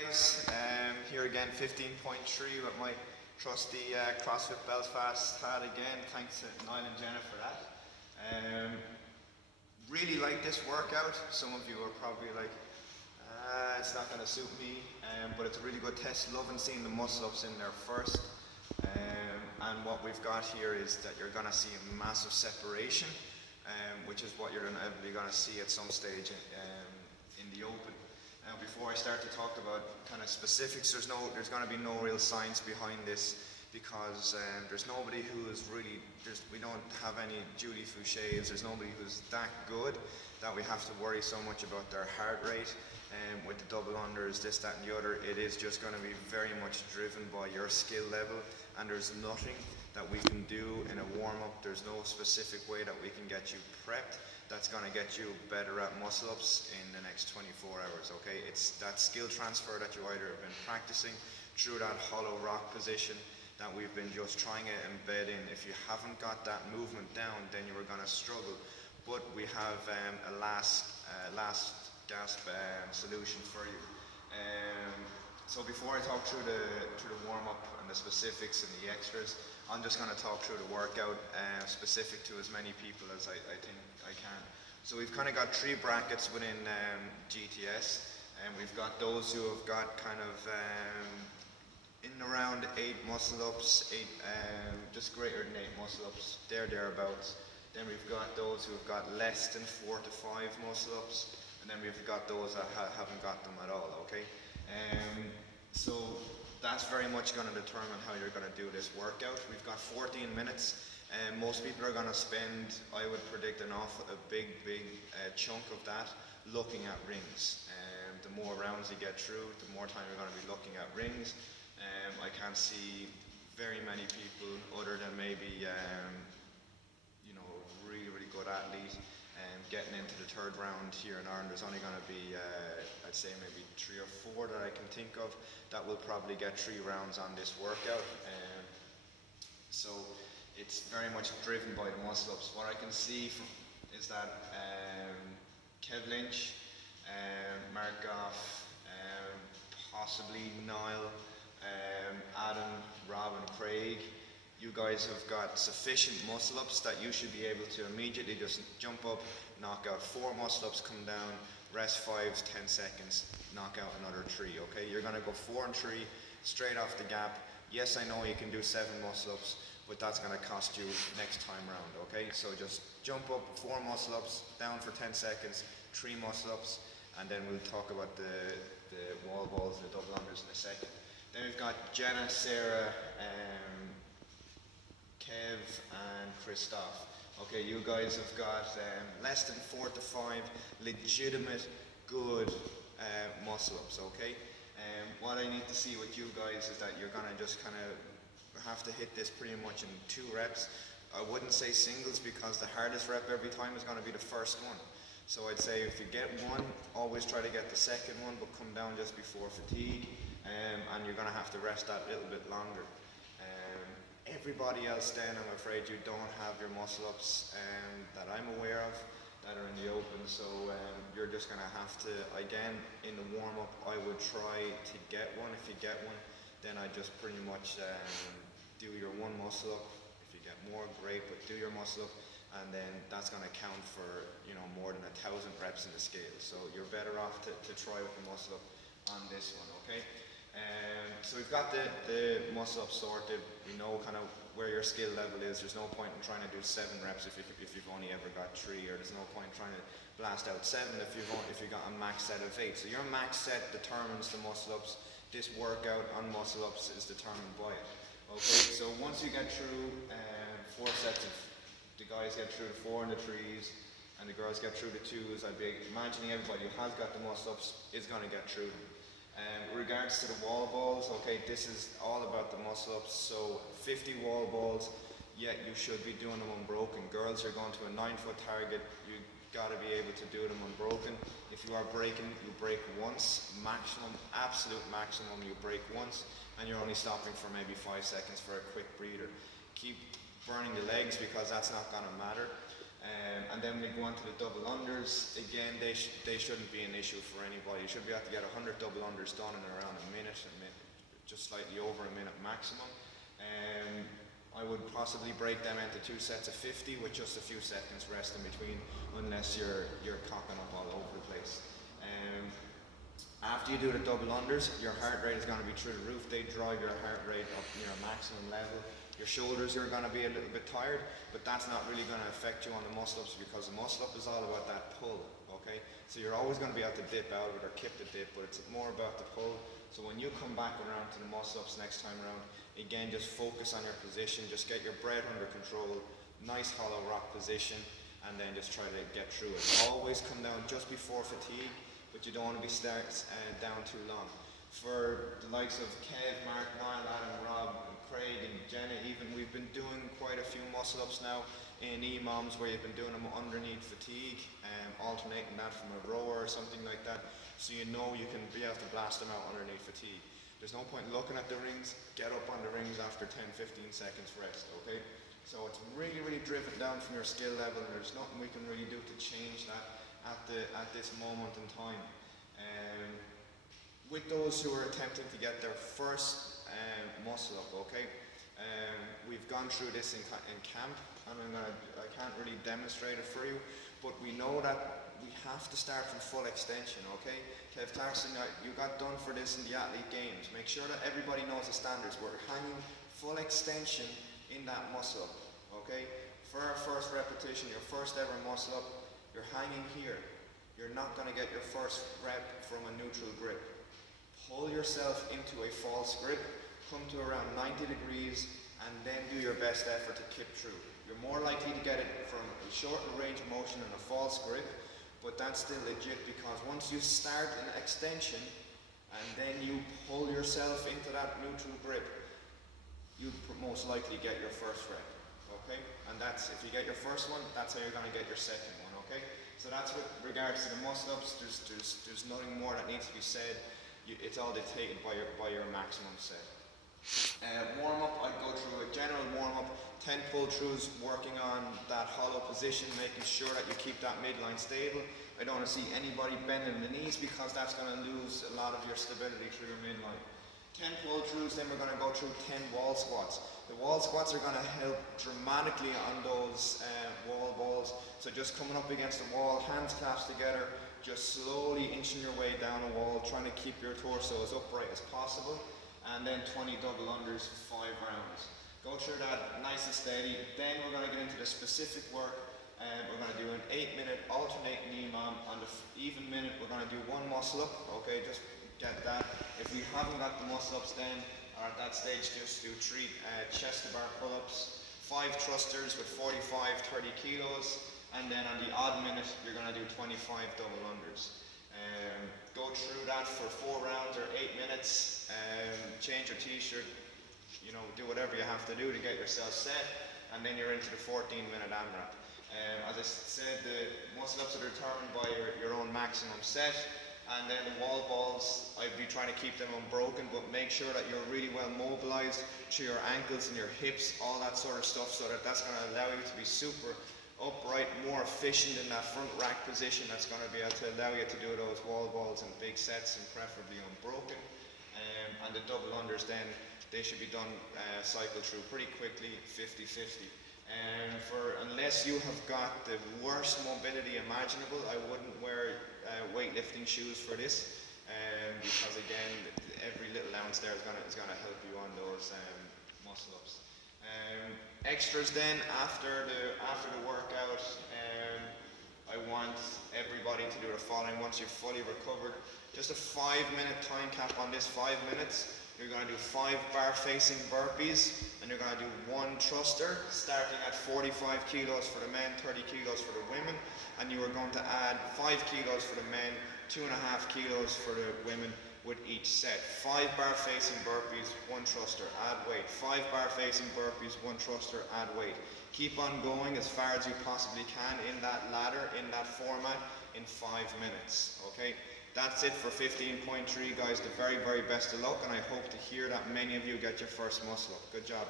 Guys, here again, 15.3 with my trusty CrossFit Belfast hat again. Thanks to Niall and Jenna for that. Really like this workout. Some of you are probably like, it's not going to suit me, but it's a really good test. Loving seeing the muscle ups in there first. And what we've got here is that you're going to see a massive separation, which is what you're inevitably going to see at some stage in the open. Now, before I start to talk about kind of specifics, there's going to be no real science behind this because there's nobody who is really, we don't have any Julie Fouchés, there's nobody who's that good that we have to worry so much about their heart rate. With the double unders, this, that and the other, it is just going to be very much driven by your skill level, and there's nothing that we can do in a warm-up, there's no specific way that we can get you prepped that's going to get you better at muscle ups in the next 24 hours, okay? It's that skill transfer that you either have been practicing through that hollow rock position that we've been just trying to embed in. If you haven't got that movement down, then you are going to struggle. But we have a last gasp solution for you. So before I talk through the warm-up and the specifics and the extras, I'm just going to talk through the workout specific to as many people as I think I can. So we've kind of got three brackets within GTS, and we've got those who have got kind of in around 8 muscle-ups, just greater than 8 muscle-ups, thereabouts. Then we've got those who have got less than 4 to 5 muscle-ups, and then we've got those that haven't got them at all, okay? So that's very much going to determine how you're going to do this workout. We've got 14 minutes, and most people are going to spend, I would predict, a big chunk of that looking at rings. The more rounds you get through, the more time you're going to be looking at rings. I can't see very many people other than maybe really good athlete getting into the third round here in Ireland. There's only going to be I'd say maybe 3 or 4 that I can think of that will probably get 3 rounds on this workout. So it's very much driven by the muscle ups. What I can see is that Kev Lynch, Mark Goff, possibly Niall, Adam, Rob and Craig, you guys have got sufficient muscle ups that you should be able to immediately just jump up, knock out 4 muscle ups, come down, rest 5, 10 seconds, knock out another 3, okay? You're gonna go 4 and 3 straight off the gap. Yes, I know you can do 7 muscle ups, but that's gonna cost you next time round, okay? So just jump up 4 muscle ups, down for 10 seconds, 3 muscle ups, and then we'll talk about the wall balls, the double unders in a second. Then we've got Jenna, Sarah, Kev and Christoph. Okay, you guys have got less than 4 to 5 legitimate good muscle ups, okay? What I need to see with you guys is that you're gonna just kind of have to hit this pretty much in 2 reps. I wouldn't say singles because the hardest rep every time is gonna be the first one. So I'd say if you get one, always try to get the second one, but come down just before fatigue, and you're gonna have to rest that little bit longer. Everybody else then, I'm afraid you don't have your muscle ups that I'm aware of that are in the open, so you're just going to have to, again, in the warm-up, I would try to get one. If you get one, then I just pretty much do your 1 muscle up. If you get more, great, but do your muscle up, and then that's going to count for, more than 1,000 reps in the scale. So you're better off to try with the muscle up on this one, okay? So we've got the muscle up sorted. We know kind of where your skill level is. There's no point in trying to do 7 reps if you've only ever got 3, or there's no point trying to blast out 7 if you've got a max set of 8. So your max set determines the muscle ups. This workout on muscle ups is determined by it. Okay, so once you get through 4 sets of, the guys get through the 4 and the 3s, and the girls get through the 2s, I'd be imagining everybody who has got the muscle ups is going to get through them. With regards to the wall balls, okay, this is all about the muscle ups. So 50 wall balls, yeah, you should be doing them unbroken. Girls, you're going to a 9-foot target, you got to be able to do them unbroken. If you are breaking, you break once, maximum, absolute maximum, you break once, and you're only stopping for maybe 5 seconds for a quick breather. Keep burning the legs because that's not going to matter. And then we go on to the double unders. Again, they shouldn't be an issue for anybody. You should be able to get 100 double unders done in around a minute, just slightly over a minute maximum. I would possibly break them into 2 sets of 50 with just a few seconds rest in between, unless you're cocking up all over the place. After you do the double unders, your heart rate is going to be through the roof. They drive your heart rate up to your maximum level. Your shoulders are going to be a little bit tired, but that's not really going to affect you on the muscle ups, because the muscle up is all about that pull, okay? So you're always going to be able to dip out of it or kip the dip, but it's more about the pull. So when you come back around to the muscle ups next time around, again, just focus on your position, just get your breath under control, nice hollow rock position, and then just try to get through it. Always come down just before fatigue, but you don't want to be down too long. For the likes of Kev, Mark, Niall, Adam, Rob, and Craig, and Jenna, even, we've been doing quite a few muscle ups now in EMOMs where you've been doing them underneath fatigue, alternating that from a rower or something like that, so you know you can be able to blast them out underneath fatigue. There's no point looking at the rings. Get up on the rings after 10-15 seconds rest, okay? So it's really, really driven down from your skill level, and there's nothing we can really do to change that at this moment in time. With those who are attempting to get their first muscle up, okay? We've gone through this in camp, and I can't really demonstrate it for you, but we know that we have to start from full extension, okay? Kev Clarkson, you got done for this in the Athlete Games. Make sure that everybody knows the standards. We're hanging full extension in that muscle up, okay? For our first repetition, your first ever muscle up, you're hanging here. You're not going to get your first rep from a neutral grip. Pull yourself into a false grip, come to around 90 degrees, and then do your best effort to kip through. You're more likely to get it from a shortened range of motion in a false grip, but that's still legit, because once you start an extension and then you pull yourself into that neutral grip, you most likely get your first rep, okay? And that's, if you get your first one, that's how you're going to get your second one, okay? So that's with regards to the muscle ups. There's nothing more that needs to be said. It's all dictated by your maximum set. Warm up, I'd go through a general warm up, 10 pull throughs, working on that hollow position, making sure that you keep that midline stable. I don't want to see anybody bending the knees, because that's going to lose a lot of your stability through your midline. 10 pull throughs, then we're going to go through 10 wall squats. The wall squats are going to help dramatically on those wall balls. So just coming up against the wall, hands clasped together, just slowly inching your way down a wall, trying to keep your torso as upright as possible. And then 20 double unders, 5 rounds. Go through that nice and steady. Then we're going to get into the specific work. We're going to do an 8-minute alternating EMOM. On the even minute, we're going to do 1 muscle up. Okay, just get that. If we haven't got the muscle ups, then or at that stage, just do 3 chest to bar pull-ups, 5 thrusters with 45-30 kilos, and then on the odd minute, you're going to do 25 double unders. Go through that for 4 rounds or 8 minutes. Change your t-shirt, do whatever you have to do to get yourself set, and then you're into the 14-minute AMRAP. As I said, the muscle ups are determined by your own maximum set, and then the wall balls, I'd be trying to keep them unbroken, but make sure that you're really well mobilized through your ankles and your hips, all that sort of stuff, so that's going to allow you to be super upright, more efficient in that front rack position. That's going to be able to allow you to do those wall balls in big sets and preferably unbroken. And the double unders then, they should be done cycle through pretty quickly, 50-50. Unless you have got the worst mobility imaginable, I wouldn't wear weightlifting shoes for this, because again, every little ounce there is going to help you on those muscle ups. Extras then, after the workout, I want everybody to do the following. Once you've fully recovered, just a 5-minute time cap on this, 5 minutes. You're going to do 5 bar facing burpees, and you're going to do 1 thruster, starting at 45 kilos for the men, 30 kilos for the women, and you are going to add 5 kilos for the men, 2.5 kilos for the women with each set. 5 bar facing burpees, 1 thruster, add weight. 5 bar facing burpees, 1 thruster, add weight. Keep on going as far as you possibly can in that ladder, in that format, in 5 minutes, okay? That's it for 15.3, guys. The very, very best of luck, and I hope to hear that many of you get your first muscle up. Good job.